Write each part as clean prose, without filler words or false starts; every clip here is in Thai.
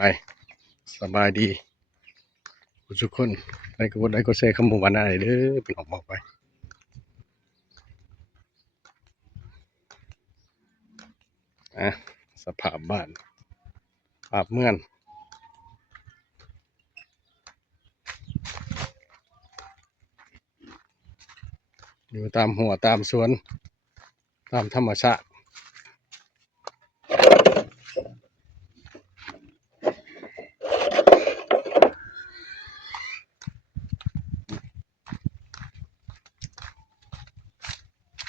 ไปสบายดีทุกคนได้ก็ได้ก็แชร์คำบอกว่าอะไรเด้อเป็นออกบอกไปอ่ะสภาพบ้านภาพเมืองอยู่ตามหัวตามสวนตามธรรมชาติ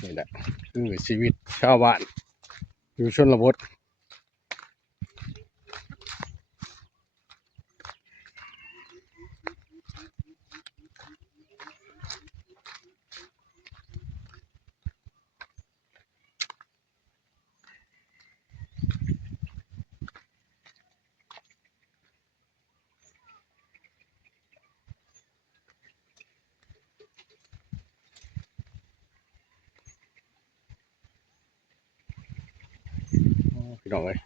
นี่แหละคือชีวิตชาวบ้านอยู่ชนบทพี่น้องเอ้ย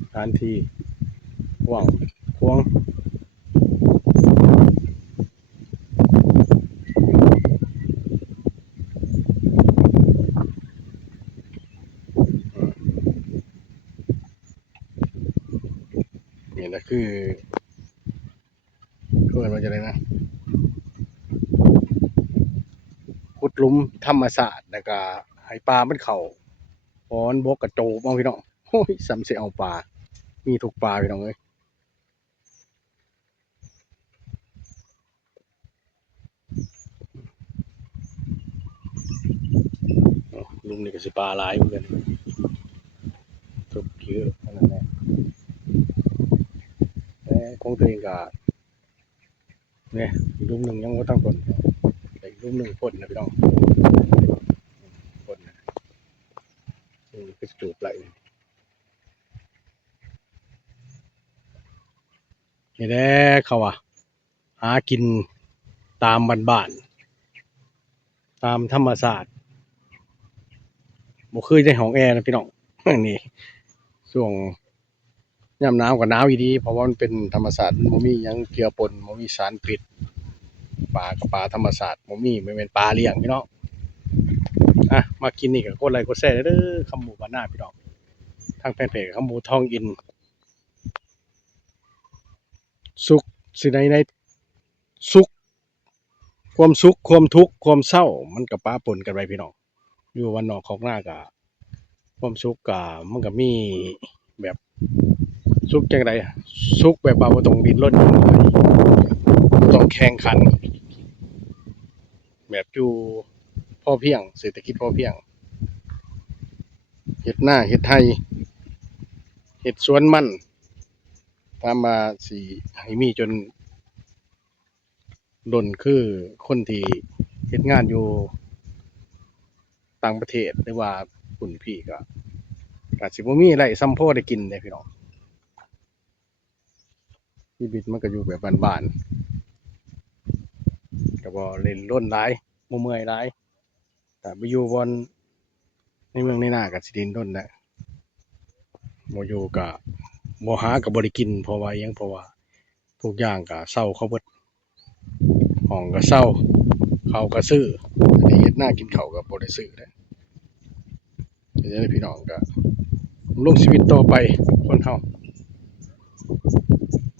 สถานที่กว้างควางนี่แหละคือเพื่อนว่าจะไรนะขุดหลุมธรรมศาสตร์แล้วก็ให้ปลามันเข่าพอนบกกระโจมเอาพี่น้องโอ้ยสำเสียเอาปลามีทุกปลาพี่น้องเอ้ยลุมนี่ก็สิปลาหลายเหมือนกันทุกเยอะขนาดนั้นแต่ของตัวเองก็เนี่ยอีกลุมหนึ่งยังไม่ต้องผลแต่อีกลุมหนึ่งผลนะพี่น้องผลนะก็จะจูบไหลนี่แหละเขาว่าหากินตามบ้านๆตามธรรมศาสตร์บ่เคยได้ห้องแอร์นะพี่น้องนี่ช่วงยามหนาวกับหนาวอีดีเพราะว่ามันเป็นธรรมศาสตร์มันบ่มีหยังเจือปนบ่มีสารพิษปลากับปลาธรรมศาสตร์บ่มีไม่เป็นปลาเลี้ยงพี่น้องอ่ะมากินนี่ก็กดไลค์กดแชร์เด้อคำหมู่บ้านนาพี่น้องทางแฟนเพจคำหมู่ทองอินสุขสิในสุขความสุขความทุกข์ความเศร้ามันก็ปะปนกันไปพี่น้องอยู่วันนอกของหน้าก็ความสุขก็มันก็มีแบบสุขจังไดสุขแบบว่าบ่ต้องดิ้นรนบ่ต้องแข่งขันแบบอยู่พอเพียงเศรษฐกิจพอเพียงเฮ็ดนาเฮ็ดไร่เฮ็ดสวนมันตามมาสิให้มีจนล้นคือคนที่เฮ็ดงานอยู่ต่างประเทศหรือว่าพุ่นพี่ก็สิบ่มีไร่ส่ำพอได้กินเด้พี่น้องชีวิตมันก็อยู่แบบบ้านๆก็บ่เล่นรนหลายบ่เมื่อยหลายถ้าไปอยู่บ่อนในเมืองในนาก็สิเล่นรนแหละบ่อยู่ก็บ่หาก็บ่ได้กินเพราะว่าหยังเพราะว่าทุกอย่างก็เซาเขาเบิดห้องก็เซาข้าวก็ซื้ออันนี้เฮ็ดนากินข้าวก็บ่ได้ซื้อเด้อฉะนั้นพี่น้องก็ดำรงชีวิตต่อไปคนเฮา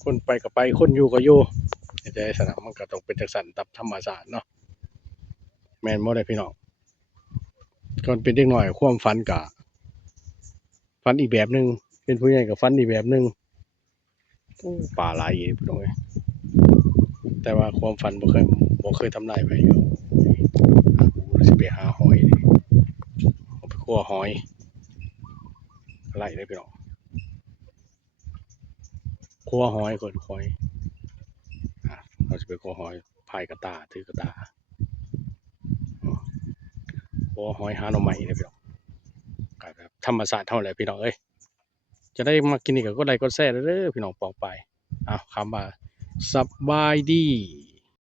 คนไปก็ไปคนอยู่ก็อยู่เฮ็ดจั่งใดซั้นน่ะมันก็ต้องเป็นจังซั่นตามธรรมชาติเนาะแม่นบ่เด้อพี่น้องก่อนเป็นเด็กน้อยความฝันก็ฝันอีกแบบหนึ่งเป็นผู้ใหญ่ก็ฝันอีกแบบหนึ่งโอ้ปลาหลายอีหลีพี่น้องเอ้ยแต่ว่าความฝันบ่เคยทำลายไผอยู่สิไปหาหอยนี่เอาไปคั่วหอยไล่เด้อพี่น้องคั่วหอยก่อนหอยเราสิไปคั่วหอยพายกระตาถือกระตาคั่วหอยหาหน่อไม้เด้อพี่น้องก็แบบธรรมชาติเฮาแหละพี่น้องเอ้ยจะได้มากินนี่ก็กดไลค์กดแชร์เด้อพี่น้องปองไปอ้าวคำว่าสบายดี